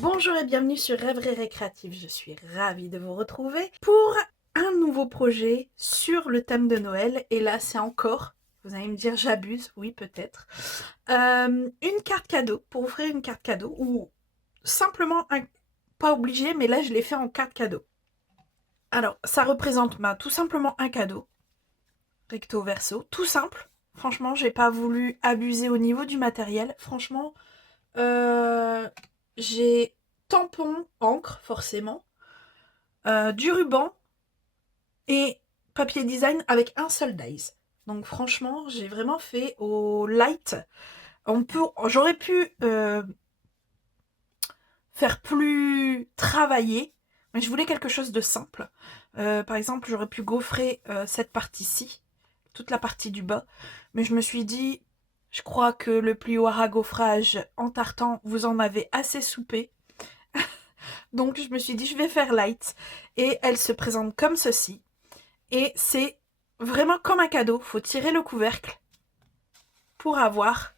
Bonjour et bienvenue sur Rêverie Récréative, je suis ravie de vous retrouver pour un nouveau projet sur le thème de Noël. Et là c'est encore, vous allez me dire j'abuse, oui peut-être, une carte cadeau, pour offrir une carte cadeau ou simplement, pas obligé, mais là je l'ai fait en carte cadeau. Alors ça représente tout simplement un cadeau, recto verso, tout simple. Franchement j'ai pas voulu abuser au niveau du matériel, franchement j'ai tampon, encre forcément, du ruban et papier design avec un seul dies. Donc franchement, j'ai vraiment fait au light. J'aurais pu faire plus travaillé, mais je voulais quelque chose de simple. Par exemple, j'aurais pu gaufrer cette partie-ci, toute la partie du bas, mais je me suis dit, je crois que le plioir à gaufrage en tartan, vous en avez assez soupé. Donc je me suis dit je vais faire light et elle se présente comme ceci et c'est vraiment comme un cadeau, faut tirer le couvercle pour avoir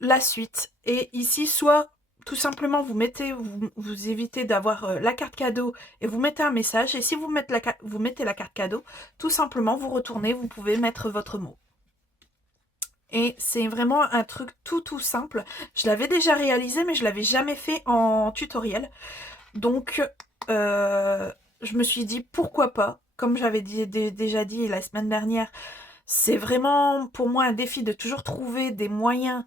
la suite. Et ici soit tout simplement vous évitez d'avoir la carte cadeau et vous mettez un message, et si vous mettez la carte cadeau, tout simplement vous retournez, vous pouvez mettre votre mot. Et c'est vraiment un truc tout simple. Je l'avais déjà réalisé mais je l'avais jamais fait en tutoriel. Donc, je me suis dit pourquoi pas. Comme j'avais déjà dit la semaine dernière, c'est vraiment pour moi un défi de toujours trouver des moyens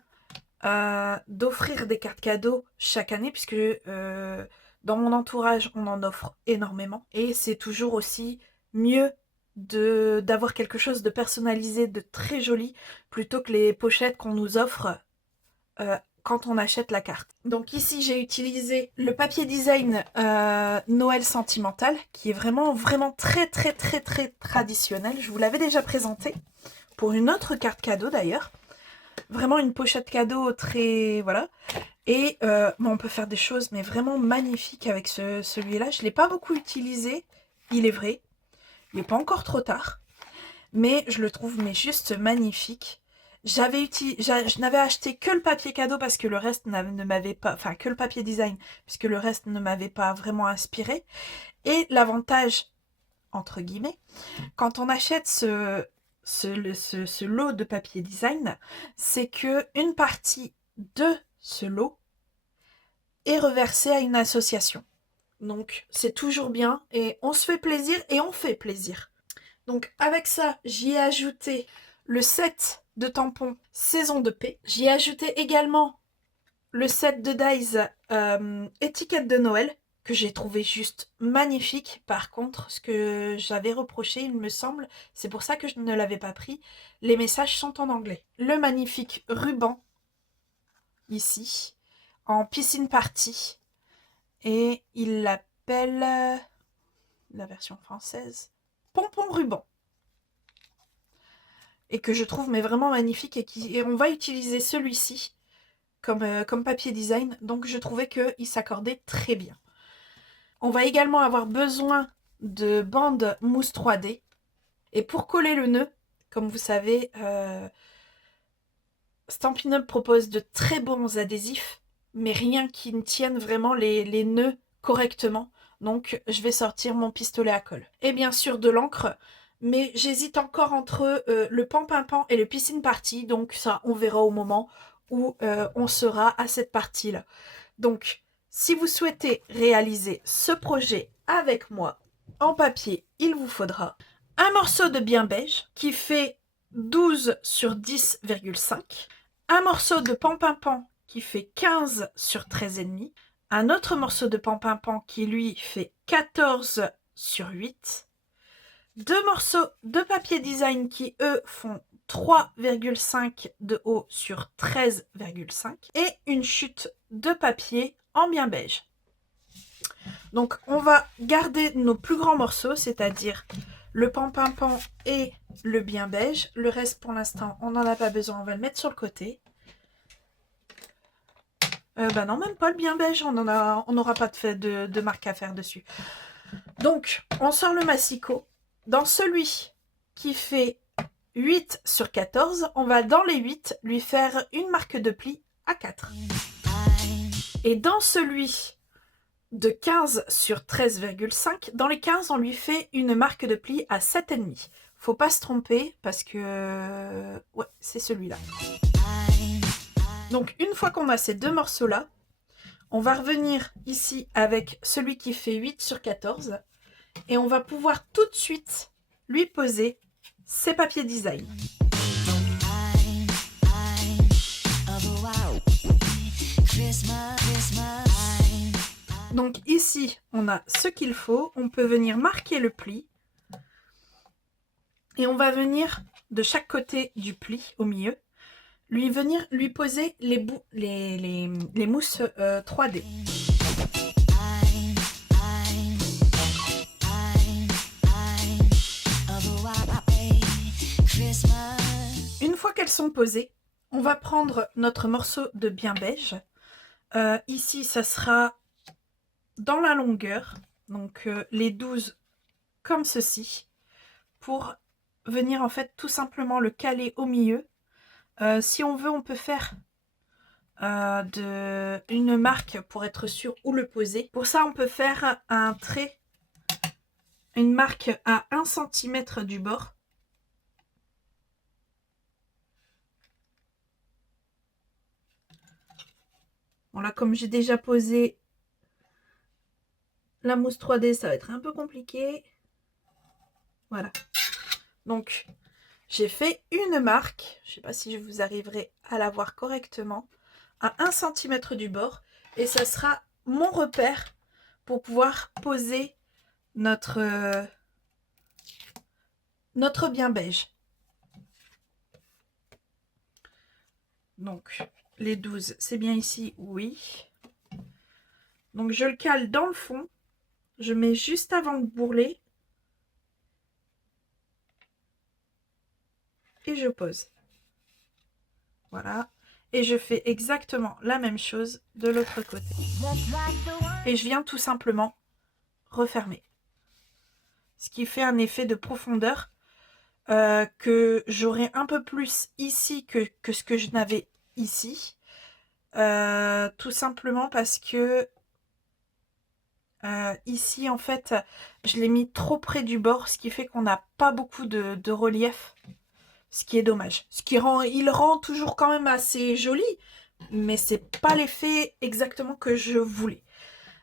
d'offrir des cartes cadeaux chaque année, puisque dans mon entourage, on en offre énormément. Et c'est toujours aussi mieux d'avoir quelque chose de personnalisé, de très joli, plutôt que les pochettes qu'on nous offre quand on achète la carte. Donc ici j'ai utilisé le papier design Noël sentimental, qui est vraiment très traditionnel. Je vous l'avais déjà présenté pour une autre carte cadeau d'ailleurs. Vraiment une pochette cadeau très... voilà. Et on peut faire des choses mais vraiment magnifiques avec celui-là. Je ne l'ai pas beaucoup utilisé, il est vrai. Il n'est pas encore trop tard. Mais je le trouve juste magnifique. Je n'avais acheté que le papier cadeau parce que le reste ne m'avait pas... Enfin, que le papier design, puisque le reste ne m'avait pas vraiment inspiré. Et l'avantage, entre guillemets, quand on achète ce lot de papier design, c'est que une partie de ce lot est reversée à une association. Donc, c'est toujours bien et on se fait plaisir et on fait plaisir. Donc avec ça, j'y ai ajouté le set de tampons saison de paix. J'y ai ajouté également le set de dies étiquette de Noël, que j'ai trouvé juste magnifique. Par contre, ce que j'avais reproché, il me semble, c'est pour ça que je ne l'avais pas pris, les messages sont en anglais. Le magnifique ruban, ici, en piscine party. Et il l'appelle, la version française, pompon ruban. Et que je trouve vraiment magnifique, et on va utiliser celui-ci comme papier design, donc je trouvais qu'il s'accordait très bien. On va également avoir besoin de bandes mousse 3D, et pour coller le nœud, comme vous savez, Stampin' Up propose de très bons adhésifs, mais rien qui ne tienne vraiment les nœuds correctement, donc je vais sortir mon pistolet à colle. Et bien sûr de l'encre, mais j'hésite encore entre le Pan-Pin-Pan et le Piscine Party, donc ça on verra au moment où on sera à cette partie-là. Donc si vous souhaitez réaliser ce projet avec moi en papier, il vous faudra un morceau de bien beige qui fait 12 sur 10,5, un morceau de Pan-Pin-Pan qui fait 15 sur 13,5, un autre morceau de Pan-Pin-Pan qui lui fait 14 sur 8, deux morceaux de papier design qui eux font 3,5 de haut sur 13,5 et une chute de papier en bien beige. Donc on va garder nos plus grands morceaux, c'est-à-dire le Pan-Pin-Pan et le bien beige. Le reste pour l'instant on n'en a pas besoin, on va le mettre sur le côté. Non, même pas le bien beige, on n'aura pas de marque à faire dessus. Donc, on sort le massicot. Dans celui qui fait 8 sur 14, on va dans les 8 lui faire une marque de pli à 4. Et dans celui de 15 sur 13,5, dans les 15, on lui fait une marque de pli à 7,5. Faut pas se tromper parce que... ouais, c'est celui-là. Donc, une fois qu'on a ces deux morceaux-là, on va revenir ici avec celui qui fait 8 sur 14 et on va pouvoir tout de suite lui poser ses papiers design. Donc ici, on a ce qu'il faut. On peut venir marquer le pli. Et on va venir de chaque côté du pli, au milieu, lui poser les mousses 3D. Une fois qu'elles sont posées, on va prendre notre morceau de bien beige. Ici, ça sera dans la longueur, donc les 12 comme ceci, pour venir en fait tout simplement le caler au milieu. Si on veut, on peut faire une marque pour être sûr où le poser. Pour ça, on peut faire un trait, une marque à 1 cm du bord. Voilà, comme j'ai déjà posé la mousse 3D, ça va être un peu compliqué. Voilà. Donc, j'ai fait une marque. Je ne sais pas si je vous arriverai à la voir correctement. À 1 cm du bord. Et ça sera mon repère pour pouvoir poser notre bien beige. Donc, les 12, c'est bien ici, oui. Donc, je le cale dans le fond. Je mets juste avant le bourrelet. Et je pose. Voilà. Et je fais exactement la même chose de l'autre côté. Et je viens tout simplement refermer. Ce qui fait un effet de profondeur que j'aurai un peu plus ici que ce que je n'avais ici. Tout simplement parce que ici, en fait, je l'ai mis trop près du bord, ce qui fait qu'on n'a pas beaucoup de relief. Ce qui est dommage. Il rend toujours quand même assez joli, mais c'est pas l'effet exactement que je voulais.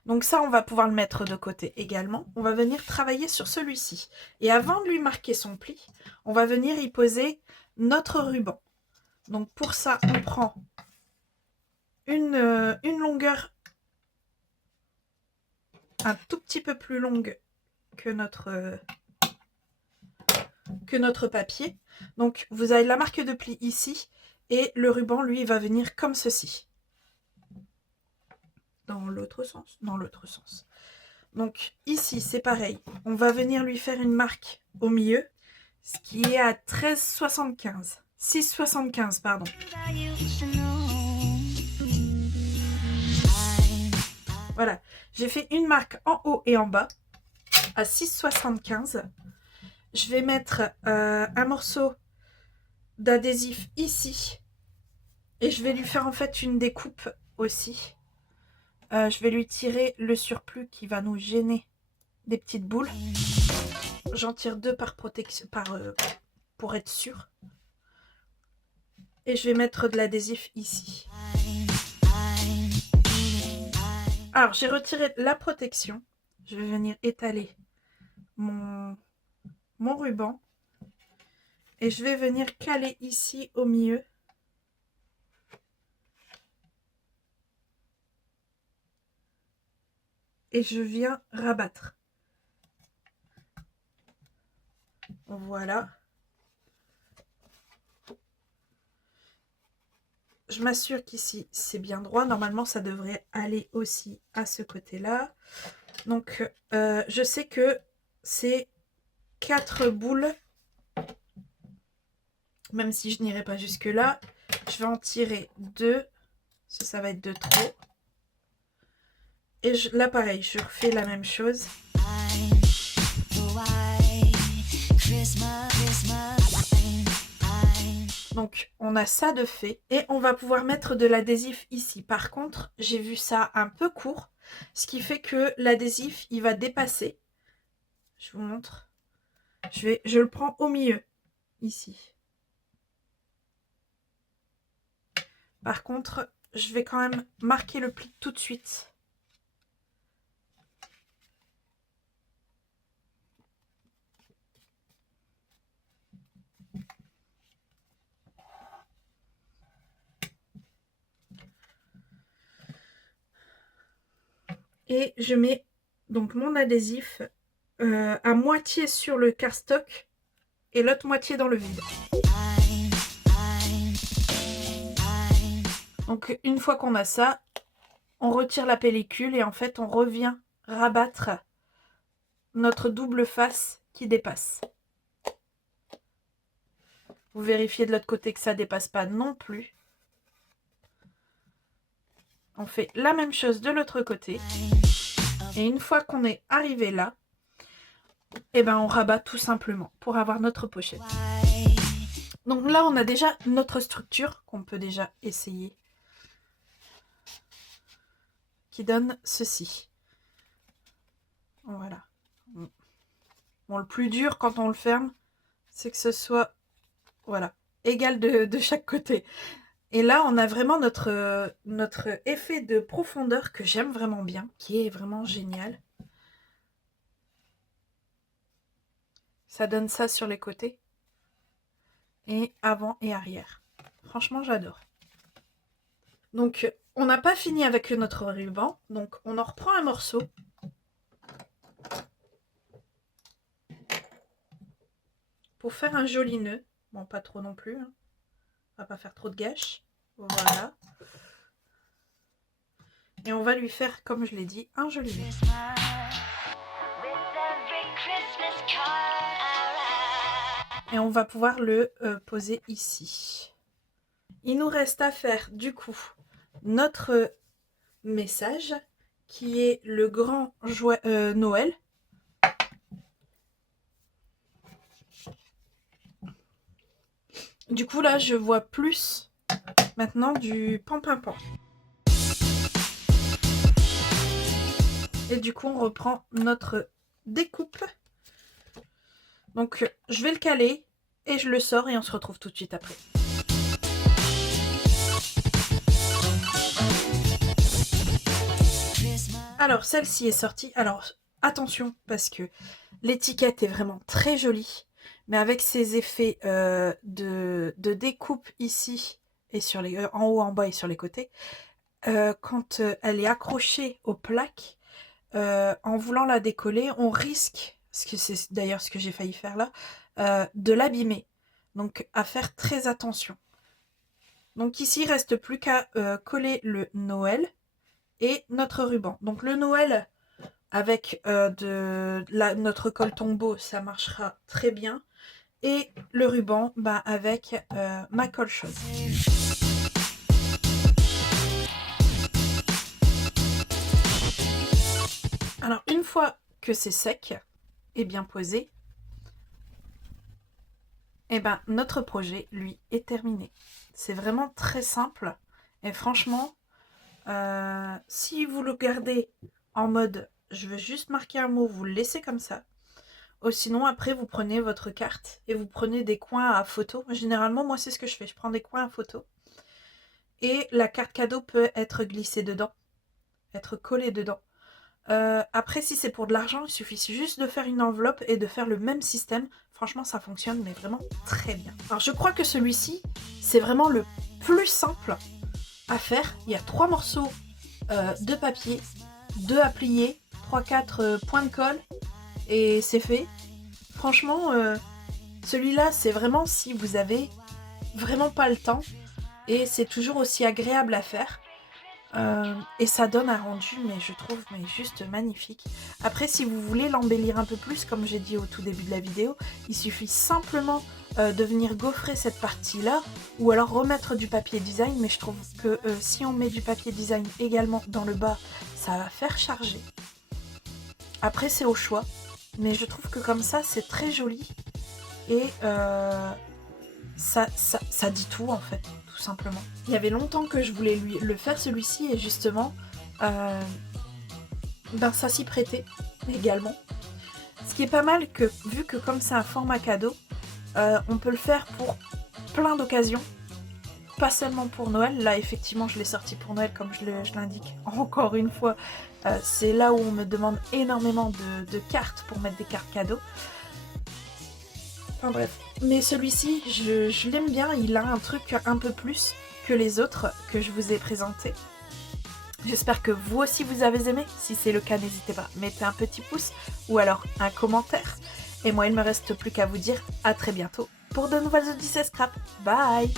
Donc ça, on va pouvoir le mettre de côté également. On va venir travailler sur celui-ci. Et avant de lui marquer son pli, on va venir y poser notre ruban. Donc pour ça, on prend une longueur un tout petit peu plus longue que notre papier. Donc vous avez la marque de pli ici et le ruban, lui, va venir comme ceci. Dans l'autre sens. Dans l'autre sens. Donc ici, c'est pareil. On va venir lui faire une marque au milieu, ce qui est à 13,75. 6,75, pardon. Voilà. J'ai fait une marque en haut et en bas à 6,75. Je vais mettre un morceau d'adhésif ici. Et je vais lui faire en fait une découpe aussi. Je vais lui tirer le surplus qui va nous gêner des petites boules. J'en tire 2 par protection, pour être sûr. Et je vais mettre de l'adhésif ici. Alors, j'ai retiré la protection. Je vais venir étaler mon ruban. Et je vais venir caler ici au milieu. Et je viens rabattre. Voilà. Je m'assure qu'ici c'est bien droit. Normalement ça devrait aller aussi à ce côté-là. Donc je sais que c'est 4 boules. Même si je n'irai pas jusque là. Je vais en tirer 2. Ça va être de trop. Et là pareil, je refais la même chose. Donc on a ça de fait et on va pouvoir mettre de l'adhésif ici. Par contre, j'ai vu ça un peu court, ce qui fait que l'adhésif il va dépasser. Je vous montre. Je le prends au milieu ici. Par contre, je vais quand même marquer le pli tout de suite. Et je mets donc mon adhésif à moitié sur le cardstock et l'autre moitié dans le vide. Donc une fois qu'on a ça, on retire la pellicule et en fait on revient rabattre notre double face qui dépasse. Vous vérifiez de l'autre côté que ça ne dépasse pas non plus. On fait la même chose de l'autre côté. Et une fois qu'on est arrivé là, et ben on rabat tout simplement pour avoir notre pochette. Donc là on a déjà notre structure qu'on peut déjà essayer. Qui donne ceci. Voilà. Bon, le plus dur quand on le ferme, c'est que ce soit voilà, égal de chaque côté. Et là, on a vraiment notre effet de profondeur que j'aime vraiment bien, qui est vraiment génial. Ça donne ça sur les côtés. Et avant et arrière. Franchement, j'adore. Donc, on n'a pas fini avec notre ruban. Donc, on en reprend un morceau. Pour faire un joli nœud. Bon, pas trop non plus. Hein. On va pas faire trop de gâches. Voilà. Et on va lui faire, comme je l'ai dit, un joli nœud. Et on va pouvoir le poser ici. Il nous reste à faire du coup notre message qui est le grand Noël. Du coup là je vois plus maintenant du pan-pan-pan. Et du coup on reprend notre découpe. Donc je vais le caler et je le sors et on se retrouve tout de suite après. Alors celle-ci est sortie. Alors attention parce que l'étiquette est vraiment très jolie. Mais avec ces effets de découpe ici et sur les en haut, en bas et sur les côtés, quand elle est accrochée aux plaques, en voulant la décoller, on risque, ce que c'est d'ailleurs ce que j'ai failli faire là, de l'abîmer. Donc à faire très attention. Donc ici, il ne reste plus qu'à coller le Noël et notre ruban. Donc le Noël avec notre colle tombeau, ça marchera très bien. Et le ruban avec ma colle chaude. Alors une fois que c'est sec et bien posé, et notre projet lui est terminé. C'est vraiment très simple et franchement si vous le gardez en mode je veux juste marquer un mot, vous le laissez comme ça. Ou sinon, après, vous prenez votre carte et vous prenez des coins à photo. Généralement, moi, c'est ce que je fais. Je prends des coins à photo. Et la carte cadeau peut être glissée dedans. Être collée dedans. Après, si c'est pour de l'argent, il suffit juste de faire une enveloppe et de faire le même système. Franchement, ça fonctionne, mais vraiment très bien. Alors, je crois que celui-ci, c'est vraiment le plus simple à faire. Il y a 3 morceaux de papier, 2 à plier, 3-4 points de colle. Et c'est fait. Franchement, celui-là, c'est vraiment si vous avez vraiment pas le temps. Et c'est toujours aussi agréable à faire. Et ça donne un rendu, mais je trouve juste magnifique. Après, si vous voulez l'embellir un peu plus, comme j'ai dit au tout début de la vidéo, il suffit simplement de venir gaufrer cette partie-là. Ou alors remettre du papier design. Mais je trouve que si on met du papier design également dans le bas, ça va faire charger. Après, c'est au choix. Mais je trouve que comme ça, c'est très joli. et ça dit tout en fait, tout simplement. Il y avait longtemps que je voulais le faire celui-ci et justement ça s'y prêtait également. Ce qui est pas mal, que vu que comme c'est un format cadeau, on peut le faire pour plein d'occasions, pas seulement pour Noël. Là effectivement je l'ai sorti pour Noël comme je l'indique encore une fois. C'est là où on me demande énormément de cartes pour mettre des cartes cadeaux. Enfin bref, mais celui-ci je l'aime bien, il a un truc un peu plus que les autres que je vous ai présentés. J'espère que vous aussi vous avez aimé. Si c'est le cas, n'hésitez pas, mettez un petit pouce ou alors un commentaire. Et moi, il me reste plus qu'à vous dire à très bientôt pour de nouvelles Odyssées Scrap. Bye!